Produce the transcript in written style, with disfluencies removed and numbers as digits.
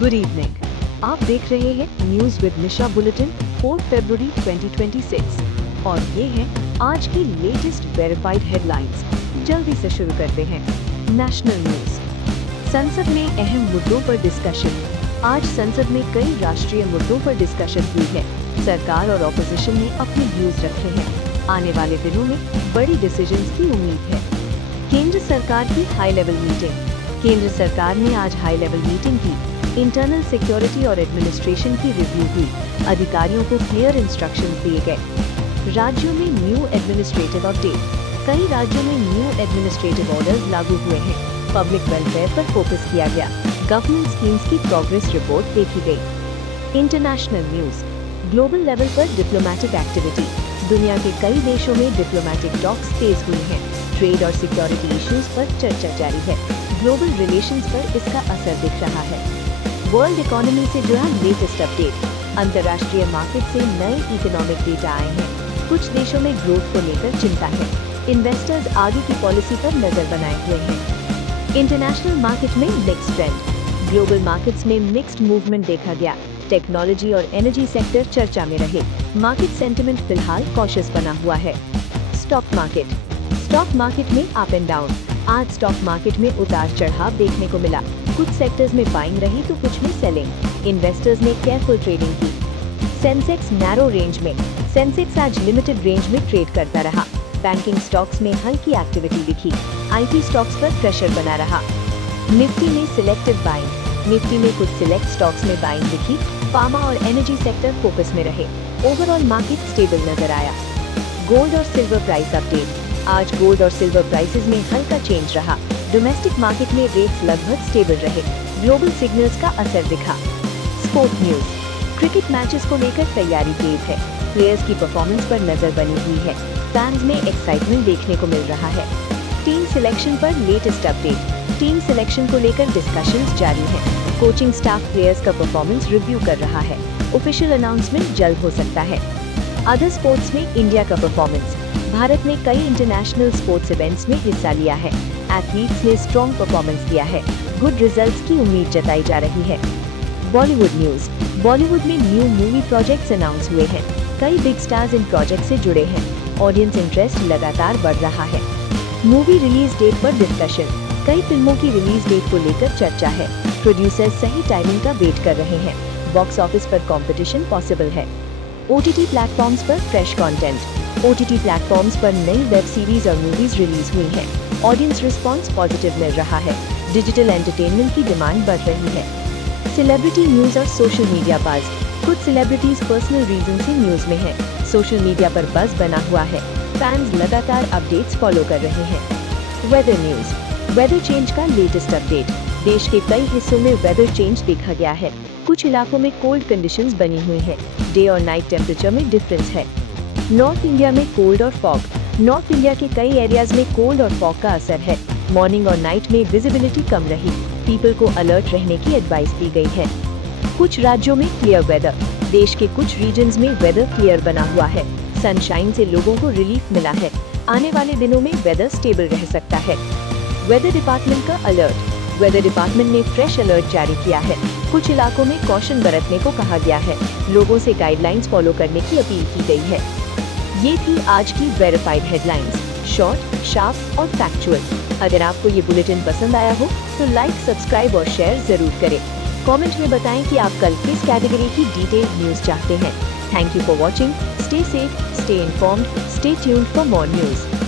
Good evening. आप देख रहे हैं न्यूज विद निशा बुलेटिन 4 फरवरी 2026 और ये हैं आज की लेटेस्ट वेरीफाइड हेडलाइंस। जल्दी से शुरू करते हैं। National news. संसद में अहम मुद्दों पर डिस्कशन। आज संसद में कई राष्ट्रीय मुद्दों पर डिस्कशन हुई है। सरकार और ऑपोजिशन ने अपने व्यूज रखे हैं। आने वाले दिनों में बड़ी डिसीजंस की उम्मीद है। केंद्र सरकार की हाई लेवल मीटिंग। केंद्र सरकार ने आज हाई लेवल मीटिंग की। इंटरनल सिक्योरिटी और एडमिनिस्ट्रेशन की रिव्यू हुई। अधिकारियों को क्लियर इंस्ट्रक्शंस दिए गए। राज्यों में न्यू एडमिनिस्ट्रेटिव अपडेट। कई राज्यों में न्यू एडमिनिस्ट्रेटिव ऑर्डर्स लागू हुए हैं। पब्लिक वेलफेयर पर फोकस किया गया। गवर्नमेंट स्कीम्स की प्रोग्रेस रिपोर्ट देखी गई। International news. ग्लोबल लेवल पर डिप्लोमेटिक एक्टिविटी। दुनिया के कई देशों में डिप्लोमेटिक टॉक्स तेज हुई हैं। ट्रेड और सिक्योरिटी इश्यूज पर चर्चा जारी है। ग्लोबल रिलेशंस पर इसका असर दिख रहा है। वर्ल्ड इकोनॉमी से जुड़ा लेटेस्ट अपडेट। अंतर्राष्ट्रीय मार्केट से नए इकोनॉमिक डेटा आए हैं। कुछ देशों में ग्रोथ को लेकर चिंता है। इन्वेस्टर्स आगे की पॉलिसी पर नजर बनाए हुए हैं। इंटरनेशनल मार्केट में मिक्स्ड ट्रेंड। ग्लोबल मार्केट्स में मिक्स्ड मूवमेंट देखा गया। टेक्नोलॉजी और एनर्जी सेक्टर चर्चा में रहे। मार्केट सेंटिमेंट फिलहाल कॉशियस बना हुआ है। Stock market. स्टॉक मार्केट में अप एंड डाउन। आज स्टॉक मार्केट में उतार चढ़ाव देखने को मिला। कुछ सेक्टर्स में बाइंग रही तो कुछ में सेलिंग। इन्वेस्टर्स ने केयरफुल ट्रेडिंग की। सेंसेक्स नैरो रेंज में। सेंसेक्स आज लिमिटेड रेंज में ट्रेड करता रहा। बैंकिंग स्टॉक्स में हल्की एक्टिविटी दिखी। आईटी स्टॉक्स पर प्रेशर बना रहा। निफ्टी में सिलेक्टिव बाइंग। निफ्टी में कुछ सिलेक्ट स्टॉक्स में बाइंग दिखी। फार्मा और एनर्जी सेक्टर फोकस में रहे। ओवरऑल मार्केट स्टेबल नजर आया। गोल्ड और सिल्वर प्राइस अपडेट। आज गोल्ड और सिल्वर प्राइसेस में हल्का चेंज रहा। डोमेस्टिक मार्केट में रेट्स लगभग स्टेबल रहे। ग्लोबल सिग्नल्स का असर दिखा। Sport news. क्रिकेट मैचेस को लेकर तैयारी तेज है। प्लेयर्स की परफॉर्मेंस पर नजर बनी हुई है। फैंस में एक्साइटमेंट देखने को मिल रहा है। टीम सिलेक्शन पर लेटेस्ट अपडेट। टीम सिलेक्शन को लेकर डिस्कशंस जारी है। कोचिंग स्टाफ प्लेयर्स का परफॉर्मेंस रिव्यू कर रहा है। ऑफिशियल अनाउंसमेंट जल्द हो सकता है। अदर स्पोर्ट्स में इंडिया का परफॉर्मेंस। भारत ने कई इंटरनेशनल स्पोर्ट्स इवेंट्स में हिस्सा लिया है। एथलीट्स ने स्ट्रॉन्ग परफॉर्मेंस दिया है। गुड रिजल्ट्स की उम्मीद जताई जा रही है। बॉलीवुड न्यूज। बॉलीवुड में न्यू मूवी प्रोजेक्ट्स अनाउंस हुए हैं। कई बिग स्टार्स इन प्रोजेक्ट से जुड़े हैं। ऑडियंस इंटरेस्ट लगातार बढ़ रहा है। मूवी रिलीज डेट पर डिस्कशन। कई फिल्मों की रिलीज डेट को लेकर चर्चा है। प्रोड्यूसर्स सही टाइमिंग का वेट कर रहे हैं। बॉक्स ऑफिस पर कंपटीशन पॉसिबल है। ओटीटी प्लेटफॉर्म्स पर फ्रेश कंटेंट। ओटीटी प्लेटफॉर्म्स पर नई वेब सीरीज और मूवीज रिलीज हुई हैं। ऑडियंस रिस्पांस पॉजिटिव मिल रहा है। डिजिटल एंटरटेनमेंट की डिमांड बढ़ रही है। सेलिब्रिटी न्यूज और सोशल मीडिया बज़। कुछ सेलिब्रिटीज पर्सनल रीजन से न्यूज में हैं। सोशल मीडिया पर बज़ बना हुआ है। फैंस लगातार अपडेट्स फॉलो कर रहे हैं। Weather news. वेदर चेंज का लेटेस्ट अपडेट। देश के कई हिस्सों में वेदर चेंज देखा गया है। कुछ इलाकों में कोल्ड कंडीशंस बनी हुई हैं। डे और नाइट टेम्परेचर में डिफरेंस है। नॉर्थ इंडिया में कोल्ड और फॉग। नॉर्थ इंडिया के कई एरियाज में कोल्ड और फॉग का असर है। मॉर्निंग और नाइट में विजिबिलिटी कम रही। पीपल को अलर्ट रहने की एडवाइस दी गई है। कुछ राज्यों में क्लियर वेदर। देश के कुछ रीजन्स में वेदर क्लियर बना हुआ है। सनशाइन से लोगों को रिलीफ मिला है। आने वाले दिनों में वेदर स्टेबल रह सकता है। वेदर डिपार्टमेंट का अलर्ट। वेदर डिपार्टमेंट ने फ्रेश अलर्ट जारी किया है। कुछ इलाकों में कॉशन बरतने को कहा गया है। लोगों से गाइडलाइंस फॉलो करने की अपील की गई है। ये थी आज की वेरीफाइड हेडलाइंस। शॉर्ट, शार्प और फैक्चुअल। अगर आपको ये बुलेटिन पसंद आया हो तो लाइक, सब्सक्राइब और शेयर जरूर करें। कमेंट में बताएं कि आप कल किस कैटेगरी की डिटेल न्यूज चाहते हैं। Thank you for watching. Stay safe, stay informed, stay tuned for more news.